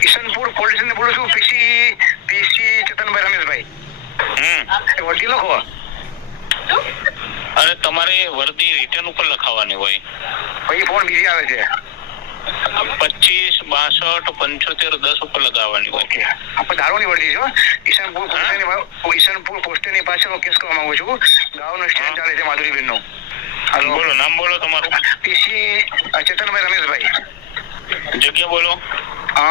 Isanpur police station બોલું છું પીસી પીસી ચેતનભાઈ રમેશભાઈ હમ એ વકીલ લખો અરે તમારે વર્દી રિટર્ન ઉપર લખાવવાની હોય પછી ફોન બીજી આવે છે પચીસ બાસઠ પંચોતેર દસ ઉપર લગાવવાની હોય ઓકે આપણે દારૂની વર્દી છો ઈશનપુર પોસ્ટેની પા- ઈશનપુર પોસ્ટેની પાછળ હું કેસ કરવા માંગુ છું ગામનો સ્ટેન્ડ ચાલે છે માધુરીબેનનો હાલો બોલો નામ બોલો તમારું પીસી ચેતનભાઈ રમેશભાઈ જગ્યા બોલો અ,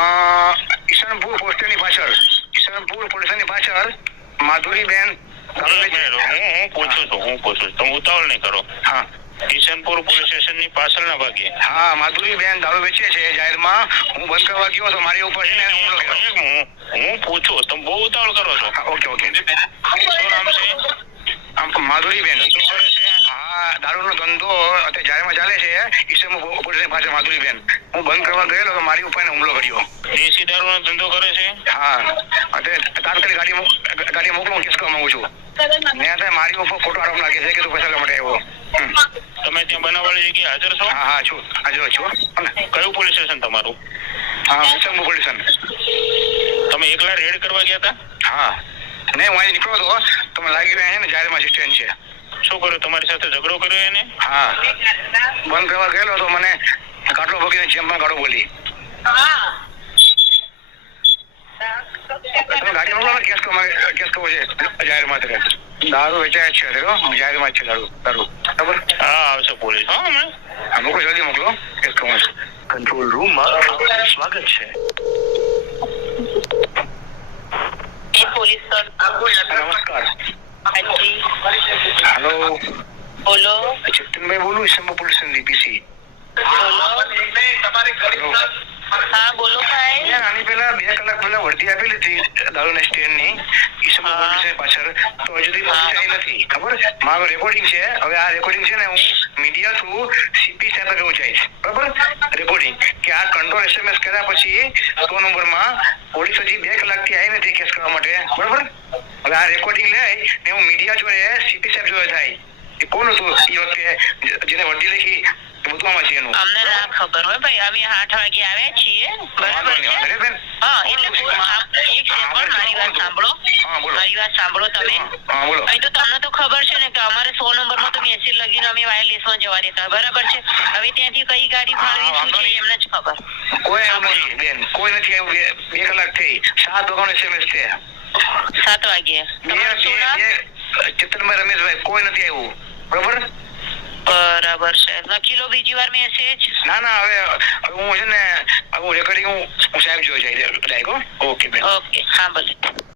ઈશનપુર પોસ્ટેની પાછળ ઈશનપુર પોલીસની પાછળ માધુરીબેન એક મિનિટ, હું હું પૂછું છું હું પૂછું છું તમે ઉતાવળ નહીં કરો હા કિશનપુર પોલીસ સ્ટેશન ની પાછળના ભાગે હા માધુરીબેન દારૂ વેચે છે જાહેરમાં હું બંધ કરવા ગયો તો મારી ઉપર છે ને એને હુમલો કર્યો હું હું પૂછું તમે બહુ ઉતાવળ કરો છો હા, ઓકે ઓકે શું નામ છે આમ માધુરીબેન ધંધો કરે છે હા દારૂનો ધંધો અત્યારે જાહેરમાં ચાલે છે ઈસમ પોલીસની પાસે માધુરીબેન હું બંધ કરવા ગયેલો તો મારી ઉપર હુમલો કર્યો. દેશી દારૂનો ધંધો કરે છે? હા. તાત્કાલિક ગાડી ગાડી મોકલો હું કેસ કરવા માંગુ છું. મેં મારી ઉપર ખોટો આરોપ લાગે છે કે તું પૈસા માટે આવ્યો. તમે ત્યાં બનાવવાળી જગ્યાએ હાજર છો? હા હા છું. હાજર છું. કયું પોલીસ સ્ટેશન તમારું? હા ઈસમ પોલીસ સ્ટેશન. તમે એકલા રેડ કરવા ગયા હતા હા. નહીં હું અહીં નીકળ્યો હતો તમે લાગી રહ્યા છે ને જાહેરમાં સ્ટેન્ડ છે. શું કર્યું? તમારી સાથે ઝઘડો કર્યો એને? હા. બંધ કરવા ગયેલો તો મને કાટલો ભગીને જેમ પણ કાઢો બોલી તમે ગાડી મોકલો ને કેસ કરવા કેસ કરવો છે જાહેરમાં અત્યારે દારૂ વેચાય જ છે અત્યારે હો. જાહેરમાં જ છે દારૂ દારૂ બરાબર હા આવશે પોલીસ હા હમણાં હા મોકલો જલ્દી મોકલો કેસ કરવો છે કંટ્રોલ રૂમમાં આપનું સ્વાગત છે એ પોલીસ સર નમસ્કાર હાજી હેલો બોલો ચેતનભાઈ બોલું શંભુ પોલીસ સ્ટેશન પીસી બોલો હા બોલો ભાઈ. આની પહેલા બે કલાક પહેલા વર્દી આપેલી હતી દારૂના સ્ટેન્ડની ઈસમો હા. પાછળ. તો હજુ સુધી પોલીસ નથી. ખબર? મારું રેકોર્ડિંગ છે. હવે આ રેકોર્ડિંગ છે ને હું મીડિયા થ્રુ સીપી સાહેબ આગળ પહોંચાડીશ બરાબર? રેકોર્ડિંગ કે આ કંટ્રોલ એસએમએસ કર્યા પછી સો નંબરમાં પોલીસ હજી બે કલાકથી આવી નથી કેસ કરવા માટે. બરાબર? હવે આ રેકોર્ડિંગ લઈ ને હું મીડિયા જોડે સીપી સાહેબ જોડે થાય. એ કોણ હતું? એ વખતે જેને વડી લખી એ બધું આમાં એનું? અમને ના ખબર હોય ભાઈ અમે આઠ વાગે આવ્યા છીએ બરાબર છે? હા એટલે એક સેકન્ડ મારી વાત સાંભળો મારી વાત સાંભળો તમે. અહીં તો તમને તો ખબર છે ને કે અમારે સો નંબરમાં તો મેસેજ લગીને અમે વાયરલેસમાં જવા દેતા બરાબર છે? હવે ત્યાંથી કઈ ગાડી ફાળવી શું છે એમને જ ખબર. કોઈ નથી બેન કોઈ નથી આવ્યું બે- કલાક થઈ. સાત વાગ્યાનો એસએમએસ છે. સાત વાગે ચેતનભાઈ રમેશભાઈ કોઈ નથી આવ્યું. બરોબર? બરાબર છે લખી લો બીજી વાર મેસેજ ના ના હવે હવે હું છે ને હવે હું રેકોર્ડિંગ હું હું સાહેબ જોઈ જાય ડાયકો ઓકે બેન ઓકે હા ભલે